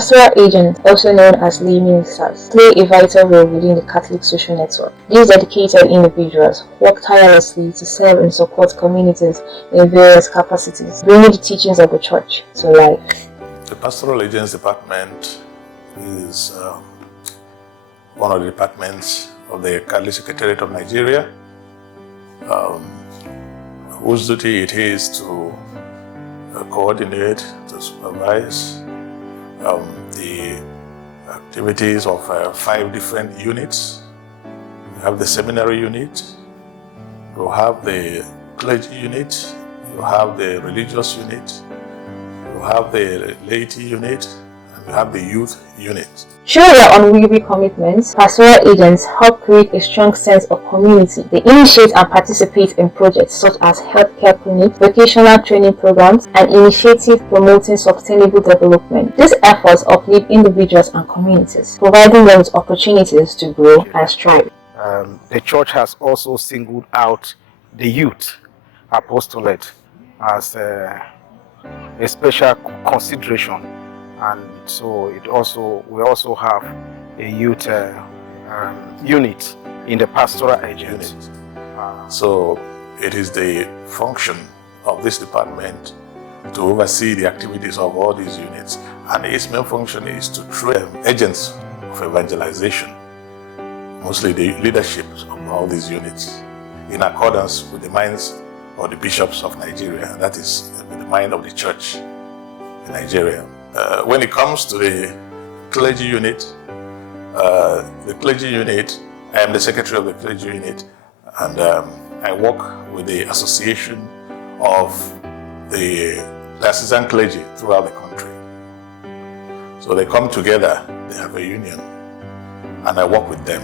Pastoral agents, also known as lay ministers, play a vital role within the Catholic social network. These dedicated individuals work tirelessly to serve and support communities in various capacities, bringing the teachings of the Church to life. The Pastoral Agents Department is one of the departments of the Catholic Secretariat of Nigeria, whose duty it is to coordinate, to supervise the activities of 5 different units. You have the seminary unit, you have the clergy unit, you have the religious unit, you have the laity unit, and you have the youth unit. Through their unwavering commitments, pastoral agents help create a strong sense of community. They initiate and participate in projects such as healthcare clinics, vocational training programs, and initiatives promoting sustainable development. These efforts uplift individuals and communities, providing them with opportunities to grow and strive. The Church has also singled out the youth apostolate as a special consideration. And so we also have a youth unit in the pastoral agent. So it is the function of this department to oversee the activities of all these units, and its main function is to train agents of evangelization, mostly the leadership of all these units, in accordance with the minds of the bishops of Nigeria, that is, with the mind of the Church in Nigeria. When it comes to the clergy unit, I am the secretary of the clergy unit, and I work with the association of the diocesan clergy throughout the country. So they come together, they have a union, and I work with them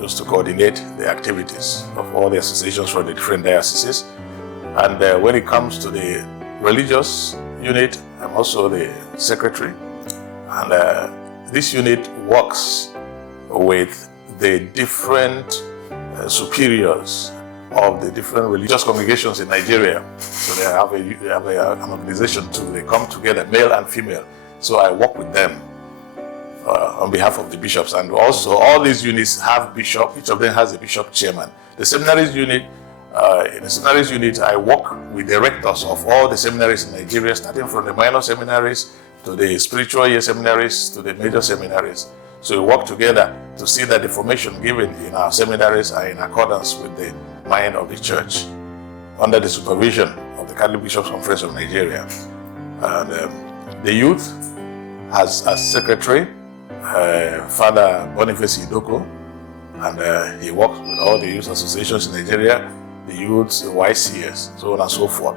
just to coordinate the activities of all the associations from the different dioceses. And when it comes to the religious unit, I'm also the secretary, and this unit works with the different superiors of the different religious congregations in Nigeria. So they have an organization too. They come together, male and female. So I work with them on behalf of the bishops, and also all these units have bishop. Each of them has a bishop chairman. The seminaries unit. In the seminaries unit, I work with the rectors of all the seminaries in Nigeria, starting from the minor seminaries to the spiritual year seminaries to the major seminaries. So we work together to see that the formation given in our seminaries are in accordance with the mind of the Church, under the supervision of the Catholic Bishops' Conference of Nigeria. And the youth has as secretary Father Boniface Idoko, and he works with all the youth associations in Nigeria, the youths, the YCS, so on and so forth.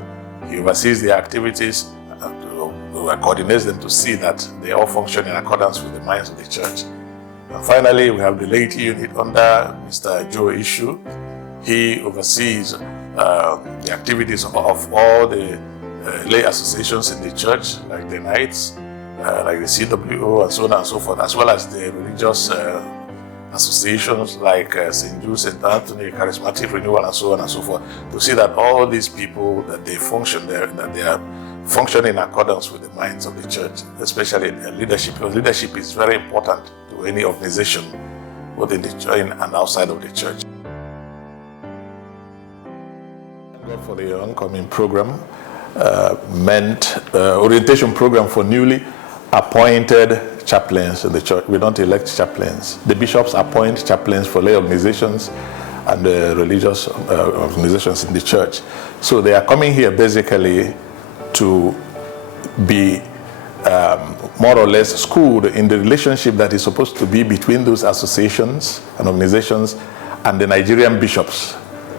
He oversees the activities and coordinates them to see that they all function in accordance with the minds of the Church. And finally, we have the laity unit under Mr. Joe Ishu. He oversees the activities of all the lay associations in the Church, like the Knights, like the CWO, and so on and so forth, as well as the religious associations like St. Jude, St. Anthony, Charismatic Renewal, and so on and so forth, to see that all these people, that they function there, that they are functioning in accordance with the minds of the Church, especially in leadership, because leadership is very important to any organization, both in the Church and outside of the Church. God for the oncoming program orientation program for newly appointed chaplains in the Church. We don't elect chaplains. The bishops appoint chaplains for lay organizations and religious organizations in the Church. So they are coming here basically to be more or less schooled in the relationship that is supposed to be between those associations and organizations and the Nigerian bishops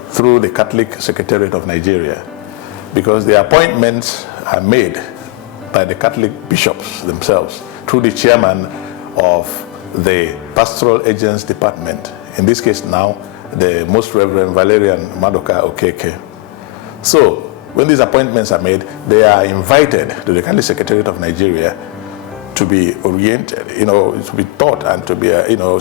through the Catholic Secretariat of Nigeria, because the appointments are made by the Catholic bishops themselves through the chairman of the Pastoral Agents Department, in this case now the Most Reverend Valerian Madoka Okeke. So when these appointments are made, they are invited to the Catholic Secretariat of Nigeria to be oriented, to be taught and to be,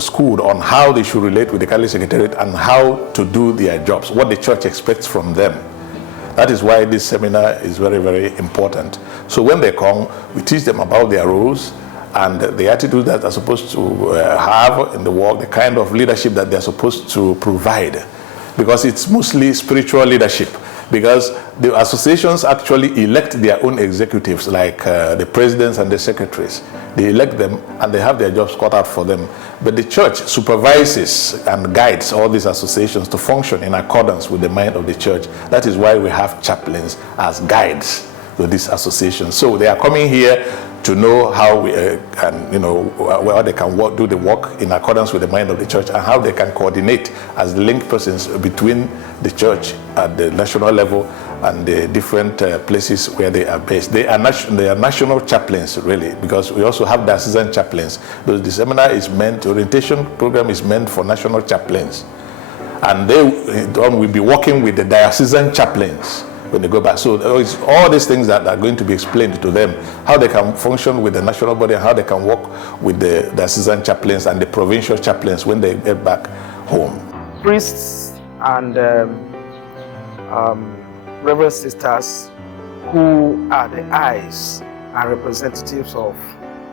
schooled on how they should relate with the Catholic Secretariat and how to do their jobs, what the Church expects from them. That is why this seminar is very, very important. So when they come, we teach them about their roles and the attitude that they're supposed to have in the work, the kind of leadership that they're supposed to provide, because it's mostly spiritual leadership. Because the associations actually elect their own executives, like the presidents and the secretaries. They elect them and they have their jobs cut out for them. But the church supervises and guides all these associations to function in accordance with the mind of the church. That is why we have chaplains as guides to these associations. So they are coming here to know how we can, where they can do the work in accordance with the mind of the church, and how they can coordinate as the link persons between the church at the national level and the different places where they are based. They are national chaplains, really, because we also have diocesan chaplains. The seminar is meant, the orientation program is meant for national chaplains, and they will be working with the diocesan chaplains when they go back. So it's all these things that are going to be explained to them, how they can function with the national body and how they can work with the diocesan chaplains and the provincial chaplains when they get back home. Priests and Reverend Sisters who are the eyes and representatives of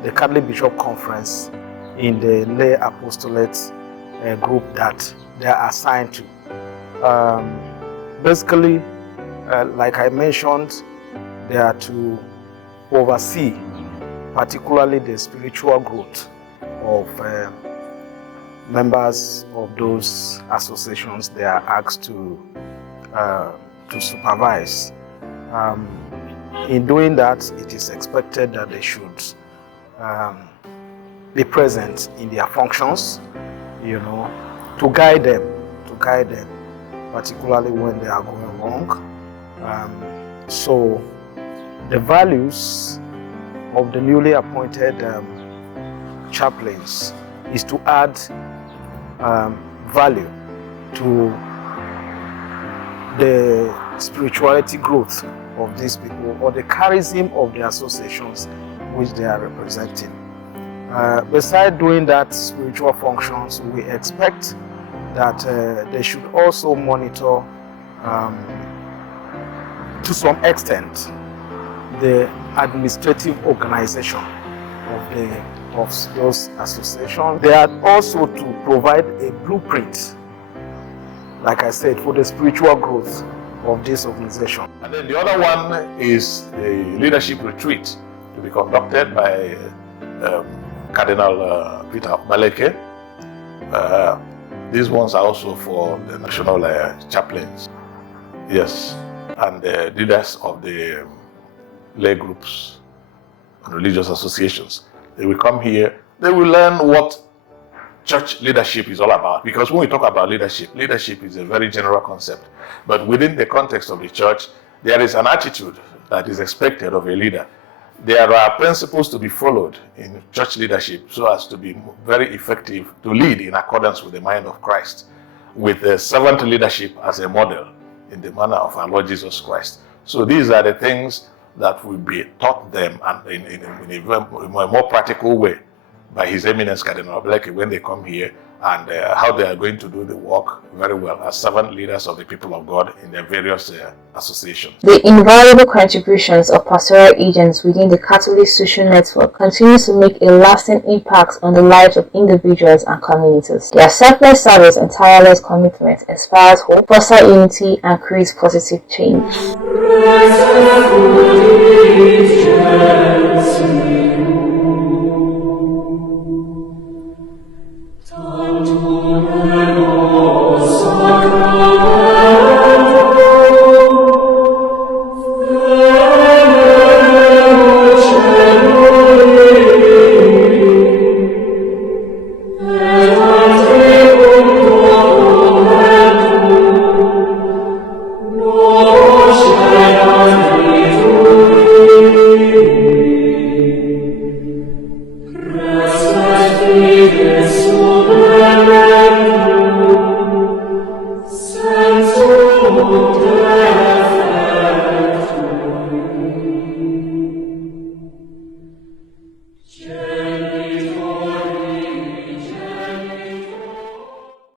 the Catholic Bishop Conference in the lay apostolate group that they are assigned to. Basically, like I mentioned, they are to oversee particularly the spiritual growth of members of those associations they are asked to supervise. In doing that, it is expected that they should be present in their functions, to guide them, particularly when they are going wrong. So the values of the newly appointed chaplains is to add value to the spirituality growth of these people, or the charism of the associations which they are representing. Besides doing that spiritual functions, we expect that they should also monitor to some extent the administrative organization of those associations. They are also to provide a blueprint, like I said, for the spiritual growth of this organization. And then the other one is a leadership retreat to be conducted by Cardinal Peter Maleke. These ones are also for the national chaplains. Yes, and the leaders of the lay groups and religious associations. They will come here, they will learn what church leadership is all about. Because when we talk about leadership is a very general concept. But within the context of the church, there is an attitude that is expected of a leader. There are principles to be followed in church leadership so as to be very effective, to lead in accordance with the mind of Christ, with the servant leadership as a model in the manner of our Lord Jesus Christ. So these are the things that will be taught them, and in a more practical way, by His Eminence Cardinal Blake when they come here, and how they are going to do the work very well as servant leaders of the people of God in their various associations. The invaluable contributions of pastoral agents within the Catholic social network continues to make a lasting impact on the lives of individuals and communities. Their selfless service and tireless commitment inspires hope, fosters unity, and creates positive change. Blessed be the soul.